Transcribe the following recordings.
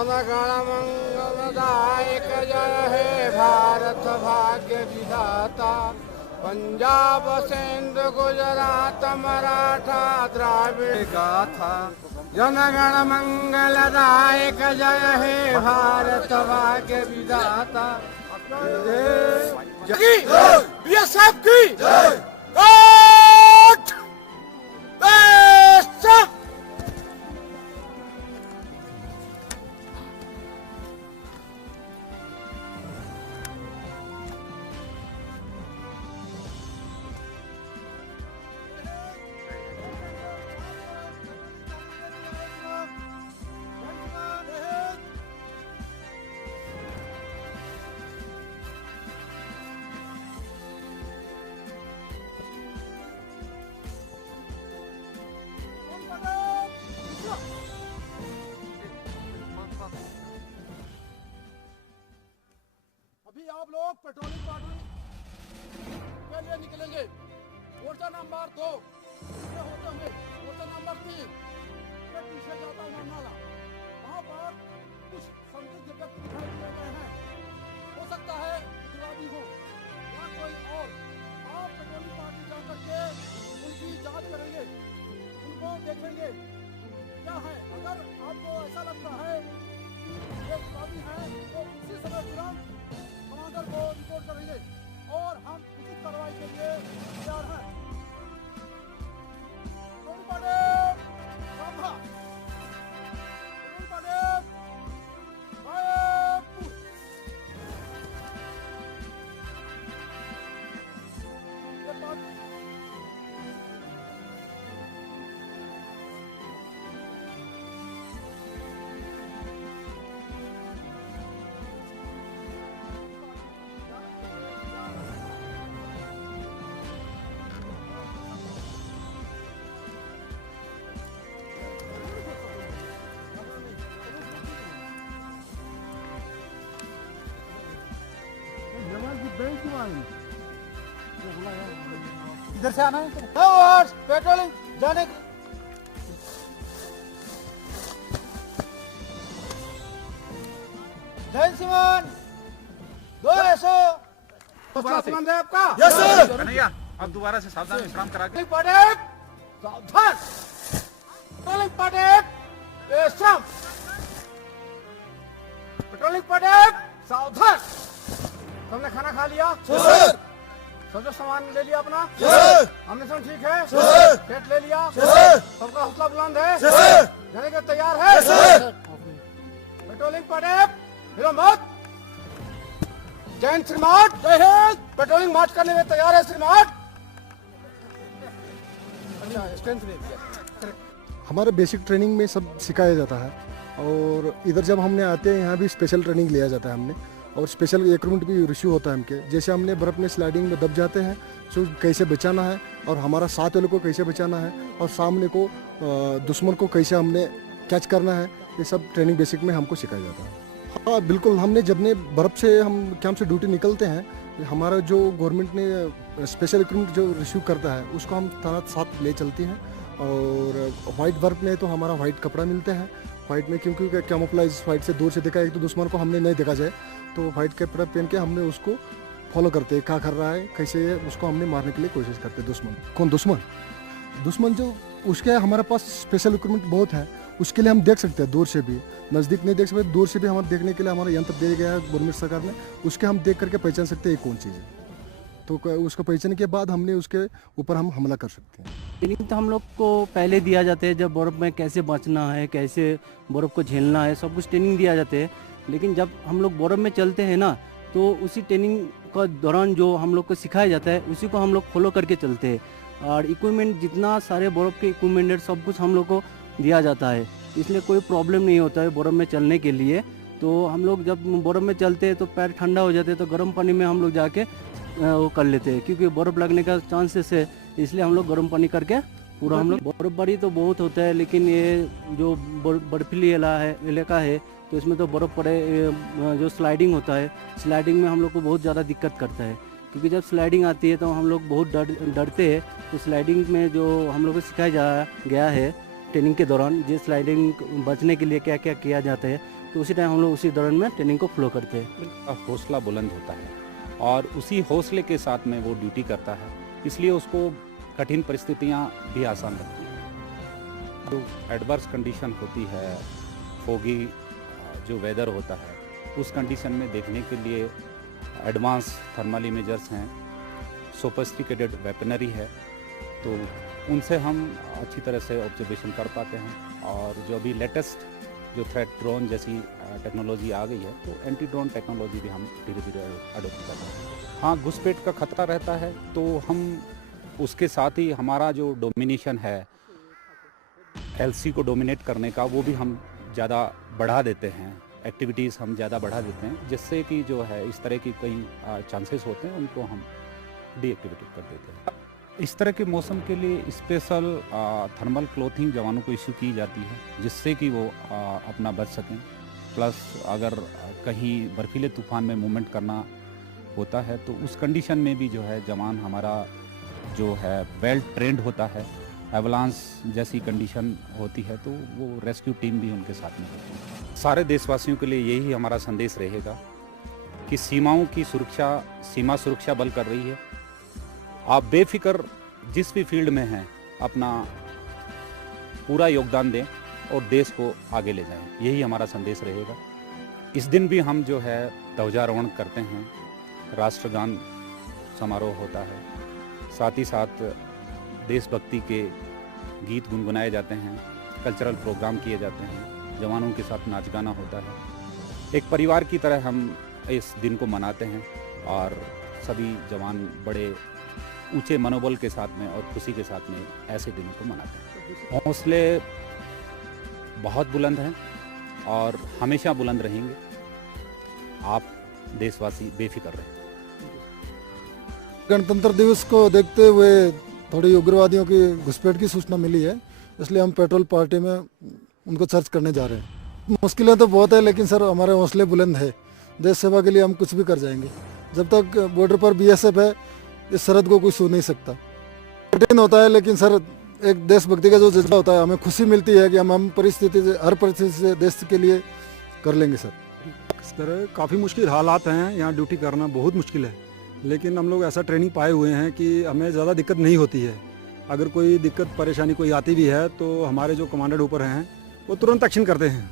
जनगण मंगलदायक जय हे भारत भाग्य विधाता। पंजाब सिंध गुजरात मराठा द्राविड़ गाथा। जनगण मंगलदायक जय हे भारत भाग्य विधाता। बीएसएफ की आप लोग पेट्रोलिंग पार्टी के लिए निकलेंगे। मोर्चा नंबर 2 ये होते हुए मोर्चा नंबर 3 के पीछे जाता हुआ नाला, वहाँ पर कुछ संदिग्ध व्यक्ति दिखाई दिए गए हैं। हो सकता है उग्रवादी हो या कोई और। आप पेट्रोलिंग पार्टी जा करके उनकी जांच करेंगे, उनको देखेंगे क्या है। अगर आपको ऐसा लगता है कि ये उग्रवादी हैं तो उसी समय तुरंत कमांडर को रिपोर्ट करेंगे और हम उचित कार्रवाई के लिए तैयार हैं। इधर से आना है पेट्रोलिंग जाने। जय सिमन 200 है आपका। Yes sir. कन्हैया अब दोबारा से सावधान विश्राम करा के सावधान पेट्रोलिंग पटेल पेट्रोलिंग पटेल सावधान। तुमने खाना खा लिया सर? सब सामान ले लिया अपना सर? हमने सब ठीक है सर? पेट ले लिया सर? सबका हौसला बुलंद है सर? जाने के तैयार है सर? पेट्रोलिंग पड़े हिलो मत। जैन श्रीमान जय हिंद। पेट्रोलिंग मार्च करने में तैयार है श्रीमान। हमारे बेसिक ट्रेनिंग में सब सिखाया जाता है और इधर जब हमने आते हैं यहाँ भी स्पेशल ट्रेनिंग लिया जाता है हमने, और स्पेशल इक्विपमेंट भी रिश्यू होता है हमके। जैसे हमने बर्फ़ में स्लाइडिंग में दब जाते हैं तो कैसे बचाना है और हमारा साथ वाले को कैसे बचाना है और सामने को दुश्मन को कैसे हमने कैच करना है, ये सब ट्रेनिंग बेसिक में हमको सिखाया जाता है। हाँ बिल्कुल, हमने जब ने बर्फ़ से हम कैंप से ड्यूटी निकलते हैं, हमारा जो गवर्नमेंट ने स्पेशल इक्विपमेंट जो रिसीव करता है उसको हम साथ ले चलते हैं। और वाइट बर्फ़ में तो हमारा वाइट कपड़ा मिलते हैं। वाइट में क्योंकि कैमोफ्लेज वाइट से दूर से देखा, एक तो दुश्मन को हमने नहीं देखा जाए तो वाइट कपड़ा पहन के हमने उसको फॉलो करते हैं, क्या कर रहा है कैसे है, उसको हमने मारने के लिए कोशिश करते हैं। दुश्मन कौन? दुश्मन जो उसके हमारे पास स्पेशल इक्विपमेंट बहुत है, उसके लिए हम देख सकते हैं दूर से भी, नज़दीक नहीं देख सकते, दूर से भी हमारे देखने के लिए हमारा यंत्र दिया गया है गवर्नमेंट सरकार ने, उसके हम देख करके पहचान सकते हैं कौन चीज़ है। तो उसको पहचान के बाद हमने उसके ऊपर हम हमला कर सकते हैं। ट्रेनिंग तो हम लोग को पहले दिया जाता है, जब बर्फ़ में कैसे बचना है, कैसे बर्फ़ को झेलना है, सब कुछ ट्रेनिंग दिया जाते हैं। लेकिन जब हम लोग बर्फ़ में चलते हैं ना, तो उसी ट्रेनिंग का दौरान जो हम लोग को सिखाया जाता है उसी को हम लोग फॉलो करके चलते हैं। और इक्विपमेंट जितना सारे बर्फ़ के इक्विपमेंट है सब कुछ हम लोग को दिया जाता है, इसलिए कोई प्रॉब्लम नहीं होता है बर्फ़ में चलने के लिए। तो हम लोग जब बर्फ़ में चलते हैं तो पैर ठंडा हो जाते हैं, तो गर्म पानी में हम लोग जाके वो कर लेते हैं, क्योंकि बर्फ़ लगने का चांसेस है, इसलिए हम लोग गर्म पानी करके पूरा हम लोग। बर्फबारी तो बहुत होता है, लेकिन ये जो बर्फीली इलाका है तो इसमें तो बर्फ़ पड़े, जो स्लाइडिंग होता है, स्लाइडिंग में हम लोग को बहुत ज़्यादा दिक्कत करता है, क्योंकि जब स्लाइडिंग आती है तो हम लोग बहुत डरते हैं। तो स्लाइडिंग में जो हम लोग को सिखाया गया है ट्रेनिंग के दौरान, ये स्लाइडिंग बचने के लिए क्या क्या किया जाता है तो उसी टाइम हम लोग उसी दौरान में ट्रेनिंग को फ्लो करते हैं। का हौसला बुलंद होता है और उसी हौसले के साथ में वो ड्यूटी करता है, इसलिए उसको कठिन परिस्थितियाँ भी आसान लगती हैं। जो एडवर्स कंडीशन होती है, फोगी जो वेदर होता है, उस कंडीशन में देखने के लिए एडवांस थर्मल इमेजर्स हैं, सोफिस्टिकेटेड वेपनरी है, तो उनसे हम अच्छी तरह से ऑब्जर्वेशन कर पाते हैं। और जो अभी लेटेस्ट जो थ्रेट ड्रोन जैसी टेक्नोलॉजी आ गई है, तो एंटी ड्रोन टेक्नोलॉजी भी हम धीरे धीरे अडोप्ट कर रहे हैं। हाँ, घुसपैठ का खतरा रहता है, तो हम उसके साथ ही हमारा जो डोमिनेशन है एलसी को डोमिनेट करने का, वो भी हम ज़्यादा बढ़ा देते हैं, एक्टिविटीज़ हम ज़्यादा बढ़ा देते हैं, जिससे कि जो है इस तरह की कई चांसेस होते हैं उनको हम डीएक्टिवेट कर देते हैं। इस तरह के मौसम के लिए स्पेशल थर्मल क्लोथिंग जवानों को इश्यू की जाती है, जिससे कि वो अपना बच सकें। प्लस अगर कहीं बर्फीले तूफान में मूवमेंट करना होता है, तो उस कंडीशन में भी जो है जवान हमारा जो है वेल ट्रेंड होता है। एवलांस जैसी कंडीशन होती है तो वो रेस्क्यू टीम भी उनके साथ में होती है। सारे देशवासियों के लिए यही हमारा संदेश रहेगा कि सीमाओं की सुरक्षा सीमा सुरक्षा बल कर रही है। आप बेफिक्र जिस भी फील्ड में हैं अपना पूरा योगदान दें और देश को आगे ले जाएं, यही हमारा संदेश रहेगा। इस दिन भी हम जो है ध्वजारोहण करते हैं, राष्ट्रगान समारोह होता है, साथ ही साथ देशभक्ति के गीत गुनगुनाए जाते हैं, कल्चरल प्रोग्राम किए जाते हैं, जवानों के साथ नाच गाना होता है। एक परिवार की तरह हम इस दिन को मनाते हैं और सभी जवान बड़े ऊंचे मनोबल के साथ में और खुशी के साथ में ऐसे दिनों को मनाते हैं। हौसले बहुत बुलंद हैं और हमेशा बुलंद रहेंगे। आप देशवासी बेफिक्र रहें। गणतंत्र दिवस को देखते हुए थोड़ी उग्रवादियों की घुसपैठ की सूचना मिली है, इसलिए हम पेट्रोल पार्टी में उनको सर्च करने जा रहे हैं। मुश्किलें तो बहुत है, लेकिन सर हमारे हौसले बुलंद है। देश सेवा के लिए हम कुछ भी कर जाएंगे। जब तक बॉर्डर पर बीएसएफ है, इस सरहद को कोई छू नहीं सकता। कठिन होता है, लेकिन सर एक देशभक्ति का जो जज्बा होता है, हमें खुशी मिलती है कि हम हर परिस्थिति से देश के लिए कर लेंगे सर। सर काफ़ी मुश्किल हालात हैं, यहाँ ड्यूटी करना बहुत मुश्किल है, लेकिन हम लोग ऐसा ट्रेनिंग पाए हुए हैं कि हमें ज़्यादा दिक्कत नहीं होती है। अगर कोई दिक्कत परेशानी कोई आती भी है तो हमारे जो कमांडर ऊपर हैं वो तुरंत एक्शन करते हैं,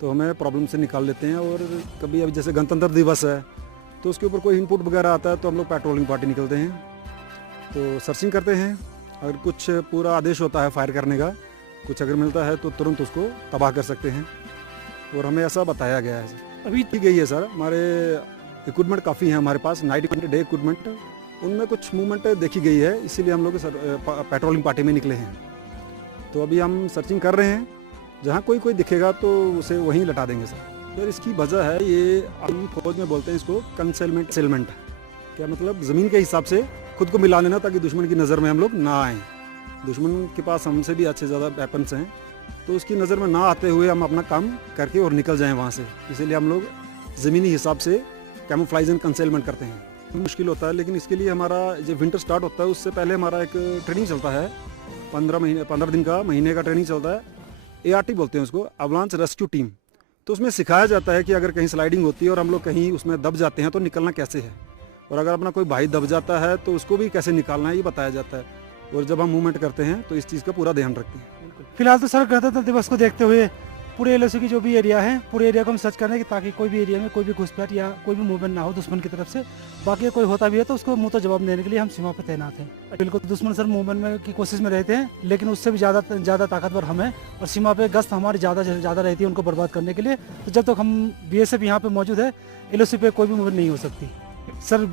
तो हमें प्रॉब्लम से निकाल लेते हैं। और कभी अभी जैसे गणतंत्र दिवस है तो उसके ऊपर कोई इनपुट वगैरह आता है तो हम लोग पेट्रोलिंग पार्टी निकलते हैं, तो सर्चिंग करते हैं। अगर कुछ पूरा आदेश होता है फायर करने का, कुछ अगर मिलता है तो तुरंत उसको तबाह कर सकते हैं, और हमें ऐसा बताया गया है। अभी ठीक गई है सर, हमारे इक्विपमेंट काफ़ी हैं हमारे पास, नाइट डे इक्विपमेंट, उनमें कुछ मूवमेंट देखी गई है, इसीलिए हम लोग पेट्रोलिंग पार्टी में निकले हैं। तो अभी हम सर्चिंग कर रहे हैं, जहाँ कोई दिखेगा तो उसे वहीं लटा देंगे सर। सर इसकी वजह है, ये हम फौज में बोलते हैं इसको कंसेलमेंट। क्या मतलब ज़मीन के हिसाब से खुद को मिला लेना, ताकि दुश्मन की नज़र में हम लोग ना आएँ। दुश्मन के पास हमसे भी अच्छे ज़्यादा वेपन्स हैं, तो उसकी नज़र में ना आते हुए हम अपना काम करके और निकल जाएं वहाँ से। इसीलिए हम लोग ज़मीनी हिसाब से कैमोफ्लाइज एंड कंसेलमेंट करते हैं। मुश्किल होता है, लेकिन इसके लिए हमारा जब विंटर स्टार्ट होता है उससे पहले हमारा एक ट्रेनिंग चलता है, 15 दिन का महीने का ट्रेनिंग चलता है। ART बोलते हैं उसको, एवलांस रेस्क्यू टीम। तो उसमें सिखाया जाता है कि अगर कहीं स्लाइडिंग होती है और हम लोग कहीं उसमें दब जाते हैं तो निकलना कैसे है, और अगर अपना कोई भाई दब जाता है तो उसको भी कैसे निकालना है, ये बताया जाता है। और जब हम मूवमेंट करते हैं तो इस चीज़ का पूरा ध्यान रखते हैं। फिलहाल तो सर गणतंत्र दिवस को देखते हुए पूरे LOC की जो भी एरिया है, पूरे एरिया को हम सर्च कर रहे हैं, ताकि कोई भी एरिया में कोई भी घुसपैठ या कोई भी मूवमेंट ना हो दुश्मन की तरफ से। बाकी कोई होता भी है तो उसको मुंह तो जवाब देने के लिए हम सीमा पर तैनात हैं। बिल्कुल दुश्मन सर मूवमेंट में की कोशिश में रहते हैं, लेकिन उससे भी ज़्यादा ताकतवर हम हैं, और सीमा पे गश्त हमारी ज़्यादा रहती है उनको बर्बाद करने के लिए। तो जब तक हम BSF यहाँ पे मौजूद है, LOC पे कोई भी मूवमेंट नहीं हो सकती। सर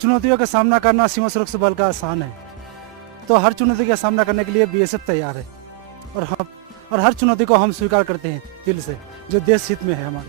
चुनौतियों का सामना करना सीमा सुरक्षा बल का आसान है, तो हर चुनौती का सामना करने के लिए BSF तैयार है, और हर चुनौती को हम स्वीकार करते हैं दिल से, जो देश हित में है हमारे।